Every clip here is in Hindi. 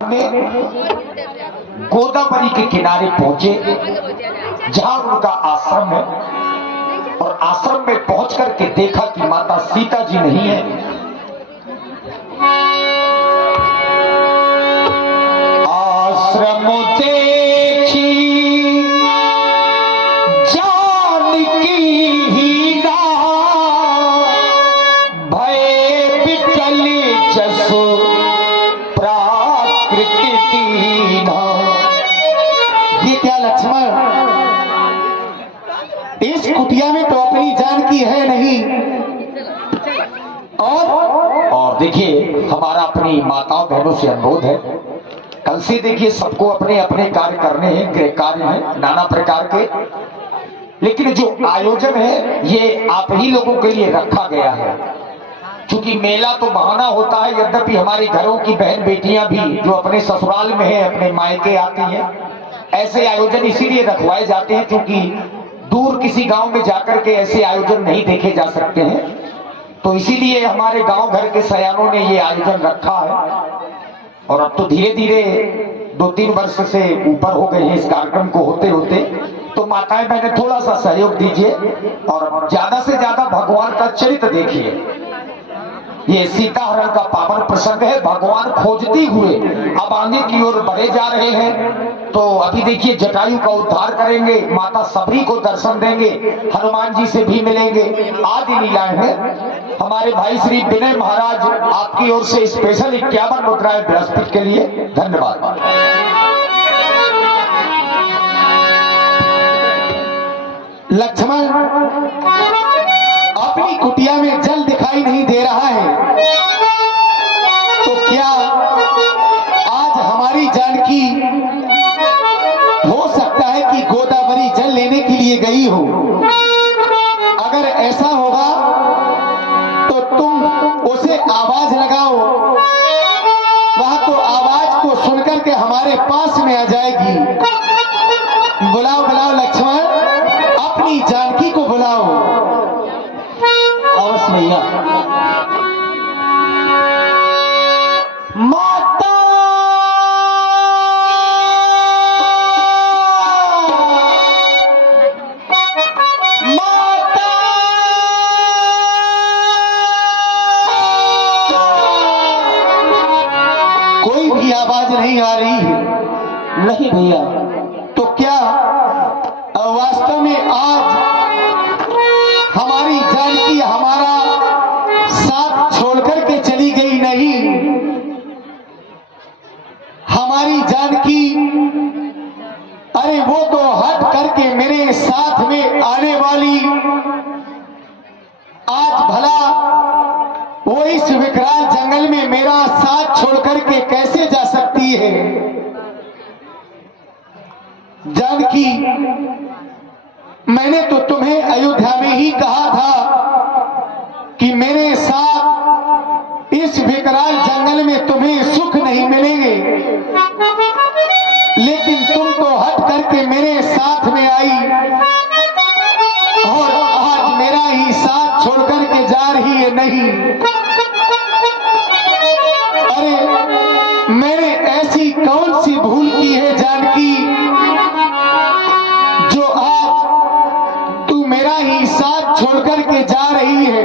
में गोदावरी के किनारे पहुंचे जहां उनका आश्रम है, और आश्रम में पहुंच करके देखा कि माता सीता जी नहीं है। आश्रम देखी जानकी ही ना भय विकल जसो प्राकृति दीना। ये क्या लक्ष्मण, इस कुटिया में तो अपनी जानकी है नहीं, और देखिए हमारा अपनी माताओं बहनों से अनुरोध है, कल से देखिए सबको अपने अपने कार्य करने हैं, गृह कार्य हैं नाना प्रकार के, लेकिन जो आयोजन है ये आप ही लोगों के लिए रखा गया है। क्योंकि मेला तो बहाना होता है, यद्यपि हमारे घरों की बहन बेटियां भी जो अपने ससुराल में है अपने मायके आती हैं, ऐसे आयोजन इसीलिए रखवाए जाते हैं क्योंकि दूर किसी गांव में जाकर के ऐसे आयोजन नहीं देखे जा सकते हैं। तो इसीलिए हमारे गांव घर के सयानों ने ये आयोजन रखा है, और अब तो धीरे धीरे 2-3 वर्ष से ऊपर हो गए हैं इस कार्यक्रम को होते होते। तो माताएं बहनें थोड़ा सा सहयोग दीजिए और ज्यादा से ज्यादा भगवान का चरित्र देखिए। ये सीता हरण का पावन प्रसंग है, भगवान खोजते हुए अब आगे की ओर बढ़े जा रहे हैं। तो अभी देखिए जटायु का उद्धार करेंगे, माता सबरी को दर्शन देंगे, हनुमान जी से भी मिलेंगे, आदि लीलाएं हैं। हमारे भाई श्री विनय महाराज आपकी ओर से स्पेशल 51 मुद्राएं बृहस्पति के लिए, धन्यवाद। लक्ष्मण, अपनी कुटिया में जल दिखाई नहीं दे रहा है, तो क्या आज हमारी जानकी हो सकता है कि गोदावरी जल लेने के लिए गई हो? अगर ऐसा होगा तो तुम उसे आवाज लगाओ, वह तो आवाज को सुनकर के हमारे पास में आ जाएगी। बुलाओ बुलाओ लक्ष्मण, अपनी जानकी को बुलाओ। अवश्य भैया। माता माता कोई भी आवाज नहीं आ रही है। नहीं भैया, तो क्या वास्तव में आज हमारी जानकी हमारा साथ छोड़कर के चली गई? नहीं, हमारी जानकी, अरे वो तो हट करके मेरे साथ में आने वाली, आज भला वो इस विकराल जंगल में मेरा साथ छोड़कर के कैसे जा सकती है? जानकी, मैंने तो तुम्हें अयोध्या में ही कहा था कि मेरे साथ इस विकराल जंगल में तुम्हें सुख नहीं मिलेंगे, लेकिन तुम तो हट करके मेरे साथ में आई और आज मेरा ही साथ छोड़कर के जा रही है। नहीं, अरे मैंने ऐसी कौन सी भूल की है जानकी, जो आज तू मेरा ही साथ छोड़कर के जा रही है?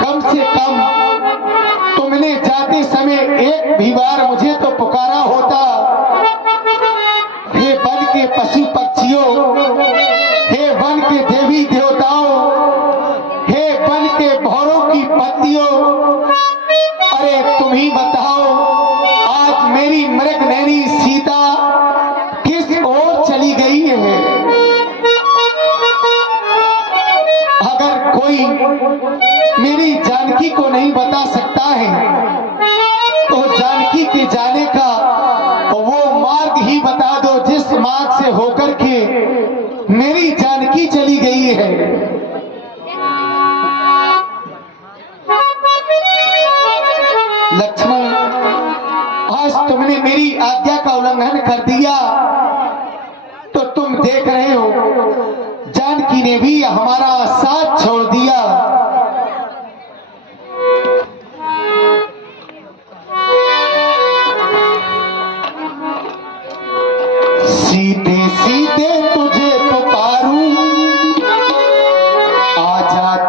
कम से कम तुमने जाते समय एक भी बार मुझे तो पुकारा होता, हे वन के पशु पक्षियों, हे वन के देवी देवताओं, हे वन के भौरों की पत्तियों, अरे तुम ही बताओ आज मेरी मृग नैनी सीता किस ओर चली गई है? अगर कोई मेरी जानकी को नहीं बता सकता है तो जानकी के जाने का वो मार्ग ही बता दो जिस मार्ग से होकर के मेरी जानकी चली गई है। लक्ष्मण, आज तुमने मेरी आज्ञा का उल्लंघन कर दिया, तो तुम देख रहे हो जानकी ने भी हमारा साथ छोड़ दिया। सीधे सीधे तुझे